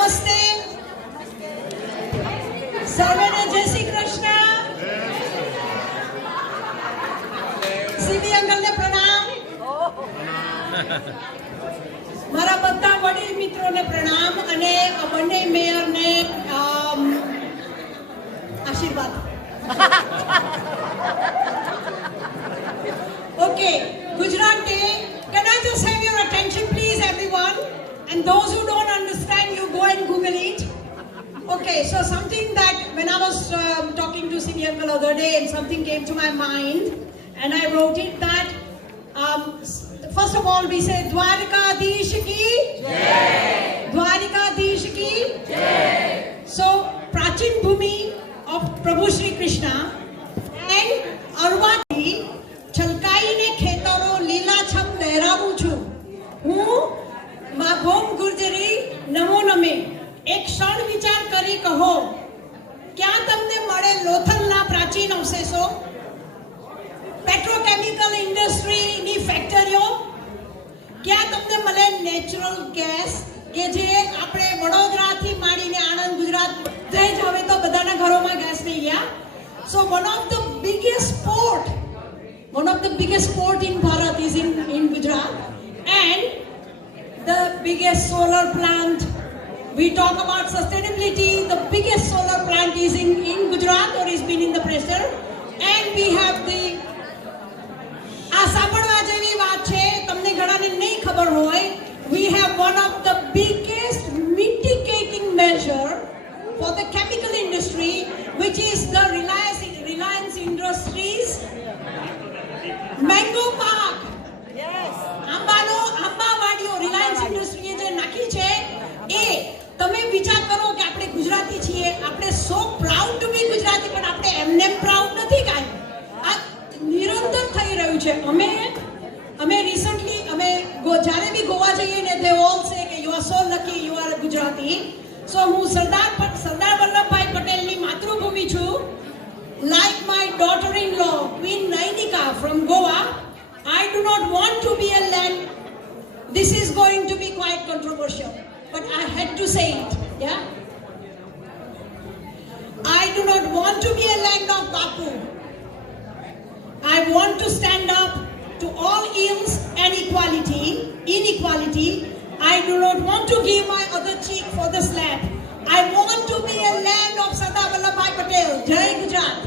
નમસ્તે. સર્વેને જય શ્રી કૃષ્ણ. સીબી અંકલને પ્રણામ. મારા બધા વડીલ મિત્રોને પ્રણામ અને બંને મેયરને આશીર્વાદ. Okay, Gujarat Day. Can I just have your attention, please, everyone? And those who don't understand, you go and Google it. Okay, so something that when I was talking to Simi Uncle the other day, and something came to my mind, and I wrote it that first of all we say Dwarikadish ki Jai. Dwarikadish ki Jai. So Prachin Bhumi of Prabhu Shri Krishna and Arwati છલકાઈને ખેતરો લીલાછમ લહેરાવું છું. હું માગોમ ગુર્જરી નમો નમે. એક ક્ષણ વિચાર કરી કહો, ક્યાં તમને મળે લોથલના પ્રાચીન અવશેષો, પેટ્રોકેમિકલ ઇન્ડસ્ટ્રીની ફેક્ટરીઓ, ક્યાં તમને મળે નેચરલ ગેસ કે જે આપણે વડોદરાથી માંડીને આણંદ ગુજરાત બધે જ હવે તો બધાના ઘરોમાં ગેસ થઈ ગયા. સો one of the biggest port in Bharat is in Gujarat, and the biggest solar plant. We talk about sustainability. The biggest solar plant is in Gujarat or is been in the pressure, and we have the આ સાંભળવા જેવી વાત છે, તમને ઘણાને નહીં ખબર હોય. We have one of the biggest mitigating measure for the chemical industry, which is the Reliance Industries mango પાક. આંબાવાડીઓ રિલાયન્સ ઇન્ડસ્ટ્રીએ જે નાખી છે એ તમે વિચાર કરો કે આપણે ગુજરાતી છીએ, આપણે સો પ્રાઉડ ટુ બી ગુજરાતી, પણ આપણે એમને પ્રાઉડ નથી કાંઈ. આ નિરંતર થઈ રહ્યું છે. અમે રિસન્ટલી જ્યારે બી ગોવા જઈએ ને they all say કે you are so lucky you are a Gujarati. સો હું સરદાર વલ્લભભાઈ પટેલની માતૃભૂમિ છું. Like my daughter-in-law, Queen Nainika from Goa, I do not want to be a land. This is going to be quite controversial, but I had to say it. Yeah, I do not want to be a land of Bapu. I want to stand up to all ills and inequality. I do not want to give my other cheek for the slap. I want to be a land of Sardar Vallabhbhai Patel. Jai Gujarat.